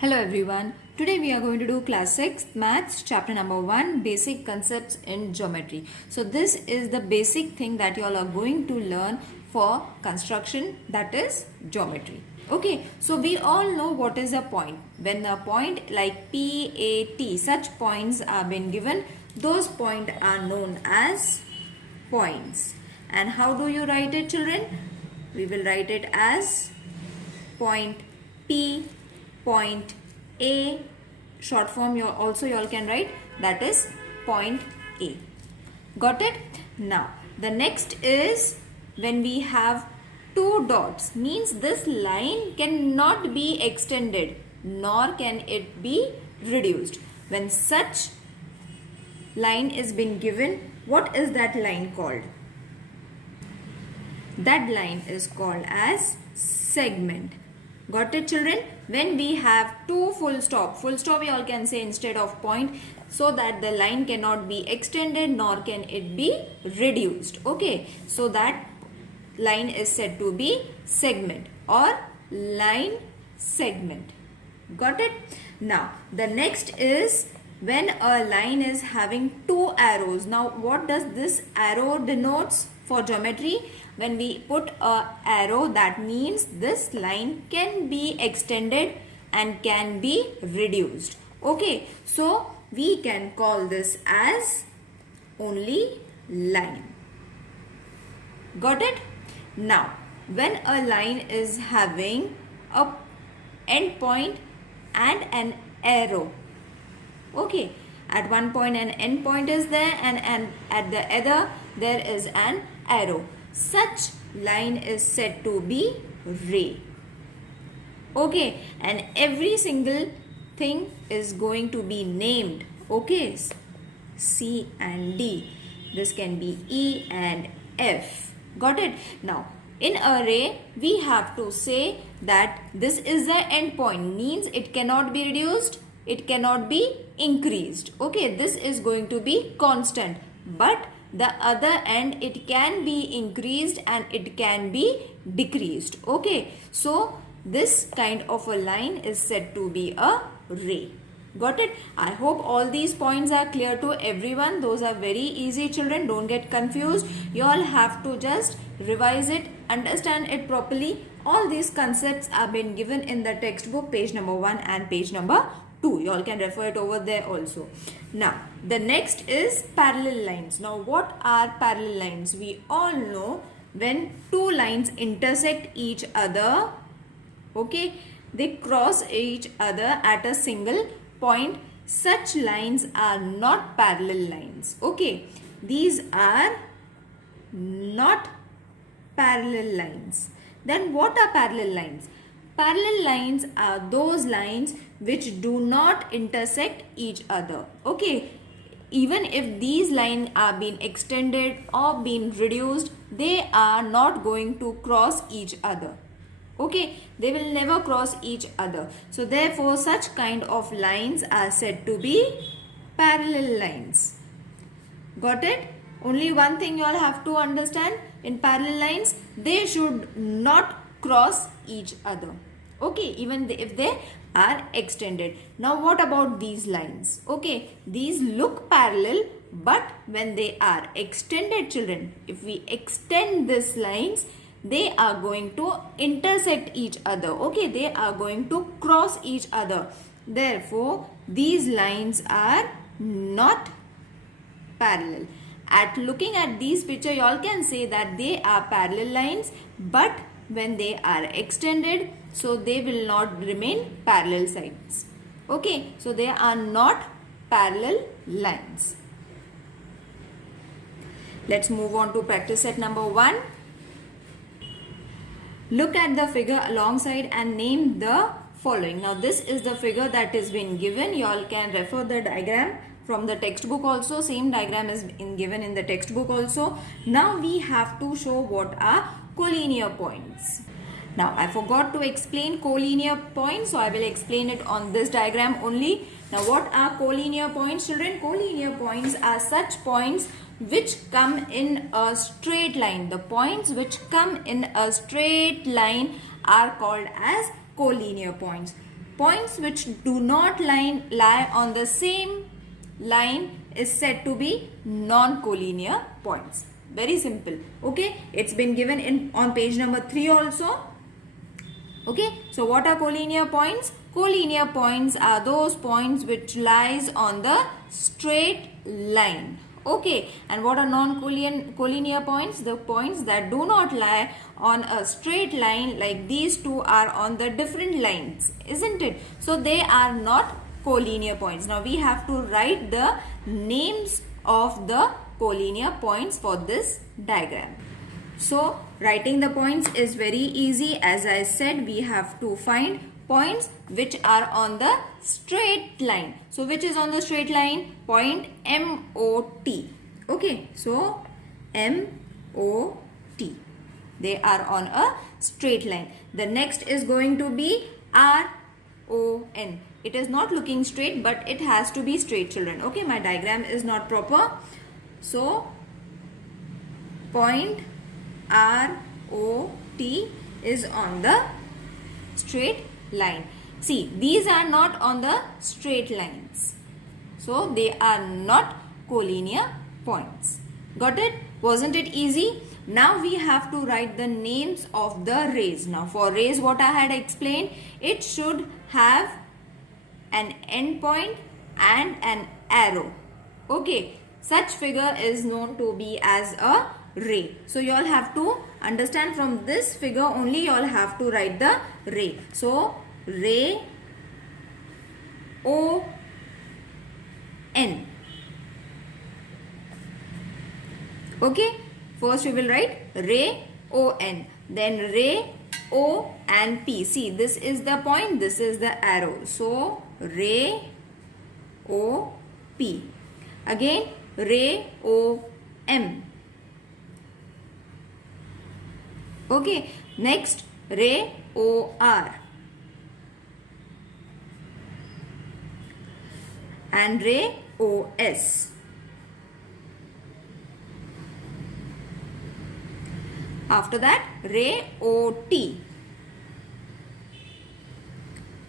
Hello everyone. Today we are going to do class 6 maths chapter number 1 basic concepts in geometry. So this is the basic thing that you all are going to learn for construction, that is geometry. Okay, so we all know what is a point. When a point like P, A, T, such points are been given, those points are known as points. And how do you write it, children? We will write it as point P, point A, short form you all can write, that is point A. Got it? Now the next is when we have two dots, means this line cannot be extended nor can it be reduced. When such line is been given, what is that line called? That line is called as segment. Got it, children? When we have two full stop we all can say instead of point, so that the line cannot be extended nor can it be reduced. Okay, so that line is said to be segment or line segment. Got it? Now the next is when a line is having two arrows. Now what does this arrow denotes for geometry? When we put a arrow, that means this line can be extended and can be reduced. Okay, so we can call this as only line. Got it? Now when a line is having a end point and an arrow, okay, at one point an end point is there and at the other there is an arrow. Such line is said to be ray. Okay, and every single thing is going to be named. Okay, C and D. This can be E and F. Got it? Now in a ray we have to say that this is the end point, means it cannot be reduced, it cannot be increased. Okay, this is going to be constant, but the other end it can be increased and it can be decreased. Okay, so this kind of a line is said to be a ray. Got it? I hope all these points are clear to everyone. Those are very easy, children. Don't get confused. You all have to just revise it, understand it properly. All these concepts have been given in the textbook, page number 1 and page number 2. You all can refer it over there also. Now the next is parallel lines. Now what are parallel lines? We all know when two lines intersect each other, okay, they cross each other at a single point, such lines are not parallel lines. Okay, these are not parallel lines. Then what are parallel lines? Parallel lines are those lines which do not intersect each other. Okay, even if these lines are being extended or being reduced, they are not going to cross each other. Okay, they will never cross each other. So therefore such kind of lines are said to be parallel lines. Got it? Only one thing you all have to understand, in parallel lines they should not cross each other. Okay, even if they are extended. Now what about these lines? Okay, these look parallel, but when they are extended, children, if we extend these lines, they are going to intersect each other. Okay, they are going to cross each other. Therefore these lines are not parallel. At looking at these picture, you all can say that they are parallel lines, but when they are extended, so they will not remain parallel sides. Okay, so they are not parallel lines. Let's move on to practice set number 1. Look at the figure alongside and name the following. Now this is the figure that is been given. You all can refer the diagram from the textbook also. Same diagram is given in the textbook also. Now we have to show what are collinear points. Now I forgot to explain collinear points, so I will explain it on this diagram only. Now what are collinear points, children? Collinear points are such points which come in a straight line. The points which come in a straight line are called as collinear points. Points which do not lie on the same line is said to be non-collinear points. Very simple. Okay, it's been given on page number 3 also. Okay, so what are collinear points? Collinear points are those points which lies on the straight line. Okay, and what are non-collinear points? The points that do not lie on a straight line, like these two are on the different lines, isn't it? So they are not collinear points. Now we have to write the names of the collinear points for this diagram. So writing the points is very easy. As I said, we have to find points which are on the straight line. So which is on the straight line? Point MOT. Okay, so MOT. They are on a straight line. The next is going to be RON. It is not looking straight, but it has to be straight, children. Okay, my diagram is not proper. So point ROT is on the straight line. See, these are not on the straight lines. So they are not collinear points. Got it? Wasn't it easy? Now we have to write the names of the rays. Now for rays, what I had explained, it should have an end point and an arrow. Okay, such figure is known to be as a ray. So you all have to understand from this figure only, you all have to write the ray. So ray O N. Okay, first we will write ray O N, then ray O and P. See, this is the point, this is the arrow. So ray O P. Again ray O M. Okay, next ray O R and ray O S. After that ray O T.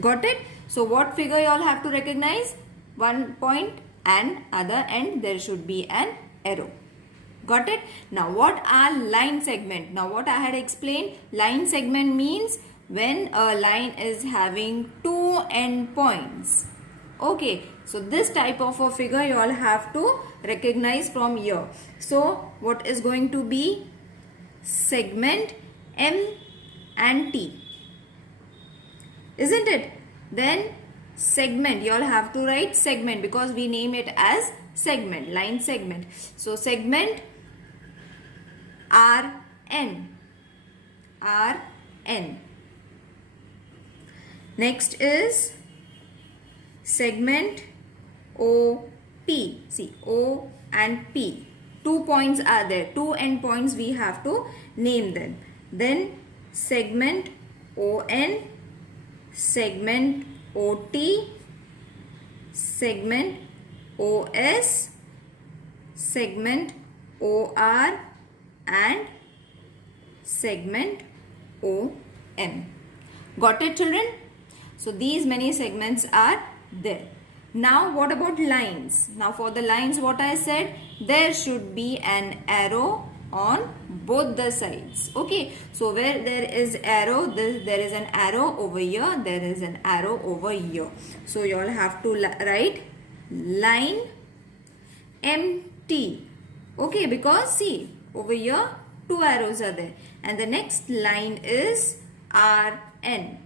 Got it? So what figure you all have to recognize? One point and other end there should be an arrow. Got it? Now what are line segment? Now what I had explained, line segment means when a line is having two end points. Okay, so this type of a figure you all have to recognize from here. So what is going to be segment M and T, isn't it? Then segment, you all have to write segment because we name it as segment, line segment. So segment RN. Next is segment OP. See, O and P. 2 points are there. 2 end points we have to name them. Then segment ON, segment OT, segment OS, segment OR and segment OM. Got it, children? So these many segments are there. Now what about lines? Now for the lines, what I said, there should be an arrow on both the sides. Okay, so where there is arrow, there is an arrow over here, there is an arrow over here. So you all have to write line MT. Okay, because see, over here 2 arrows are there and the next line is RN.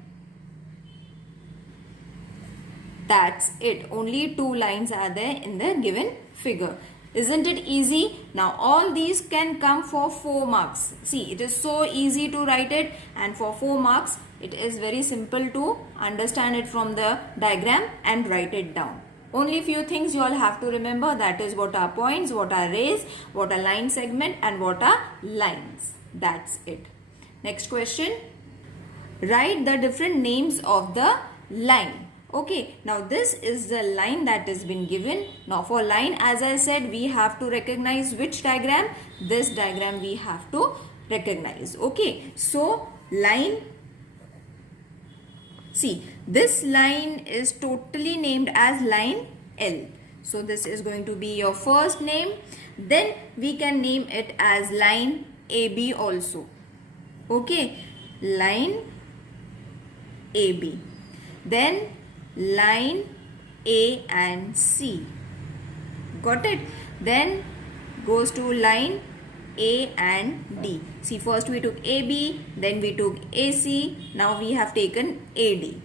That's it. Only 2 lines are there in the given figure. Isn't it easy? Now all these can come for 4 marks. See, it is so easy to write it, and for 4 marks it is very simple to understand it from the diagram and write it down. Only few things you all have to remember, that is what are points, what are rays, what are line segment and what are lines. That's it. Next question. Write the different names of the line. Okay, now this is the line that has been given. Now for line, as I said, we have to recognize which diagram? This diagram we have to recognize. Okay, so line, see, This line is totally named as line L. So this is going to be your first name. Then we can name it as line AB also. Okay, line AB. Then line A and C. Got it? Then goes to line A and D. See, first we took AB, then we took AC, now we have taken AD.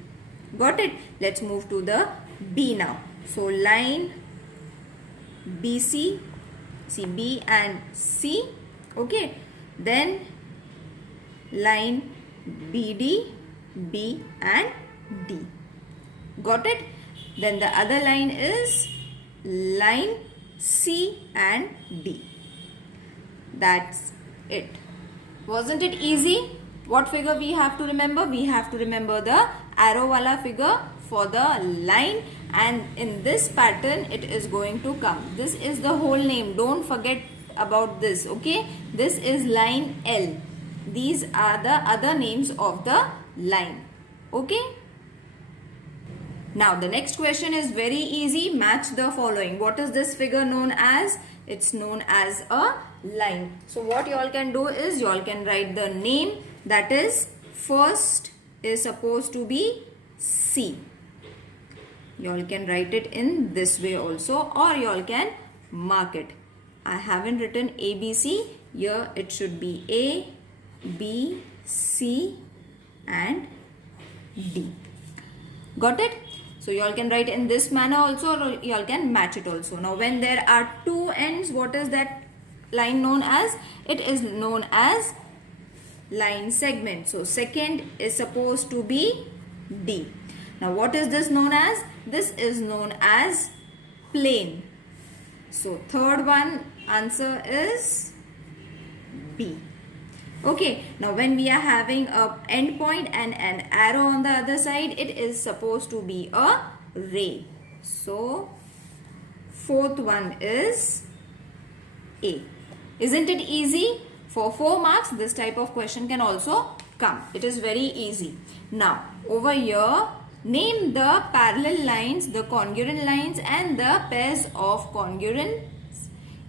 Got it? Let's move to the B now. So line BC, see B and C, okay. Then line BD, B and D. Got it? Then the other line is line C and D. That's it. Wasn't it easy? What figure we have to remember? We have to remember the arrow wala figure for the line, and in this pattern it is going to come. This is the whole name. Don't forget about this, okay? This is line L. These are the other names of the line, okay? Now the next question is very easy. Match the following. What is this figure known as? It's known as a line. So what you all can do is you all can write the name, that is first is supposed to be C. You all can write it in this way also, or you all can mark it. I haven't written ABC. Here it should be A, B, C and D. Got it? So you all can write in this manner also, or you all can match it also. Now when there are two ends, what is that line known as? It is known as line segment. So second is supposed to be D. Now what is this known as? This is known as plane. So third one answer is B. Okay, now when we are having a end point and an arrow on the other side, it is supposed to be a ray. So fourth one is A. Isn't it easy? For 4 marks, this type of question can also come. It is very easy. Now over here, name the parallel lines, the congruent lines and the pairs of congruents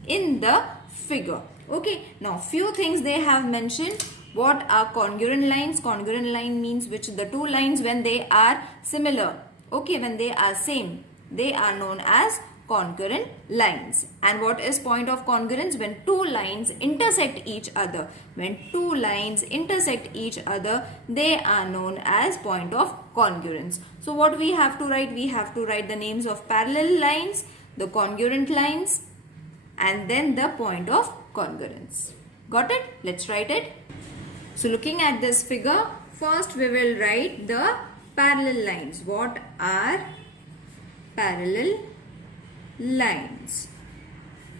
in the figure. Okay, now few things they have mentioned. What are congruent lines? Congruent line means which the two lines when they are similar. Okay, when they are same, they are known as congruent lines. And what is point of congruence? When two lines intersect each other. When two lines intersect each other, they are known as point of congruence. So what we have to write? We have to write the names of parallel lines, the congruent lines, and then the point of congruence. Got it? Let's write it. So looking at this figure, first we will write the parallel lines. What are parallel lines?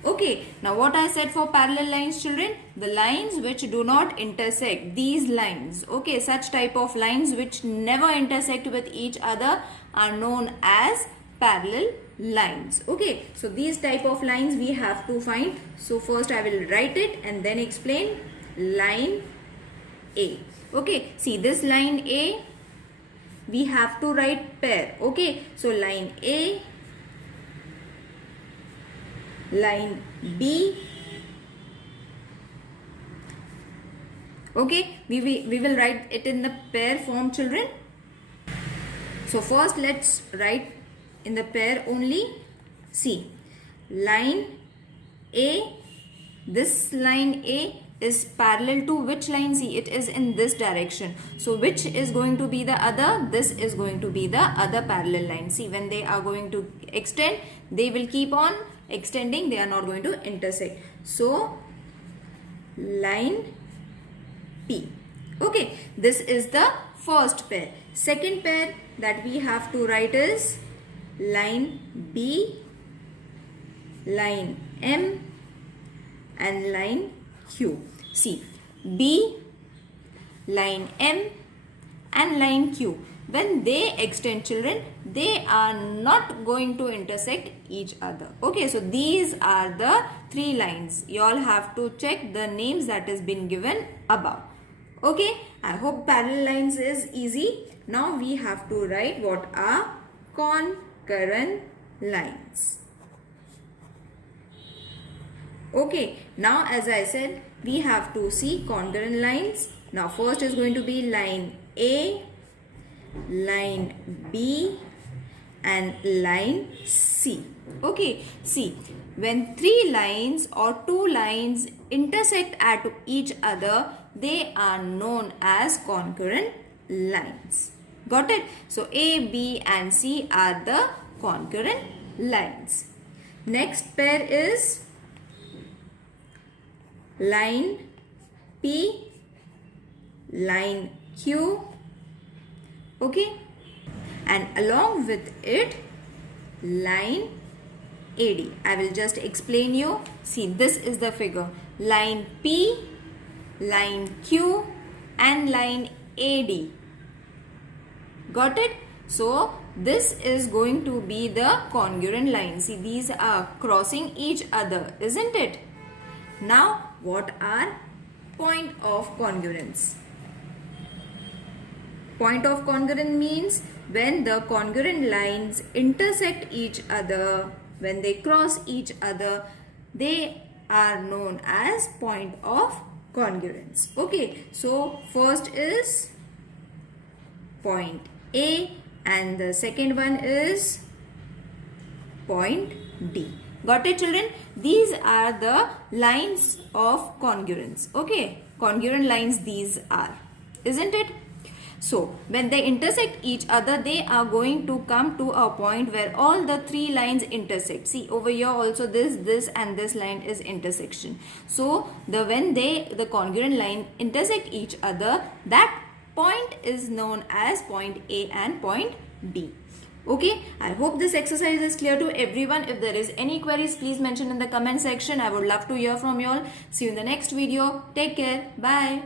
Okay, now what I said for parallel lines, children? The lines which do not intersect. These lines, okay, such type of lines which never intersect with each other are known as parallel lines. Okay, so these type of lines we have to find. So first I will write it and then explain. Line A. Okay, see this line A, we have to write pair. Okay, so line A, line B. Okay, we will write it in the pair form, children. So first let's write in the pair only. See, line A, this line A is parallel to which line? See, it is in this direction. So which is going to be the other? This is going to be the other parallel line. See, when they are going to extend, they will keep on extending. They are not going to intersect. So line P. Okay, this is the first pair. Second pair that we have to write is line B, line M and line Q. See, B, line M and line Q. When they extend, children, they are not going to intersect each other. Okay, so these are the three lines. You all have to check the names that has been given above. Okay, I hope parallel lines is easy. Now we have to write what are concurrent lines. Okay, now as I said, we have to see concurrent lines. Now first is going to be line A, line B and line C. Okay, see, when three lines or two lines intersect at each other, they are known as concurrent lines. Got it? So A, B and C are the concurrent lines. Next pair is line P, line Q, okay, and along with it line AD. I will just explain you. See, this is the figure. Line P, line Q and line AD. Got it? So this is going to be the congruent line. See, these are crossing each other, isn't it? Now what are point of congruence? Point of congruence means when the congruent lines intersect each other, when they cross each other, they are known as point of congruence. Okay, so first is point A and the second one is point D. Got it, children? These are the lines of congruence. Okay, congruent lines these are, isn't it? So when they intersect each other, they are going to come to a point where all the three lines intersect. See, over here also this and this line is intersection. So when the congruent line intersect each other, that point is known as point A and point D. Okay, I hope this exercise is clear to everyone. If there is any queries, please mention in the comment section. I would love to hear from you all. See you in the next video. Take care. Bye.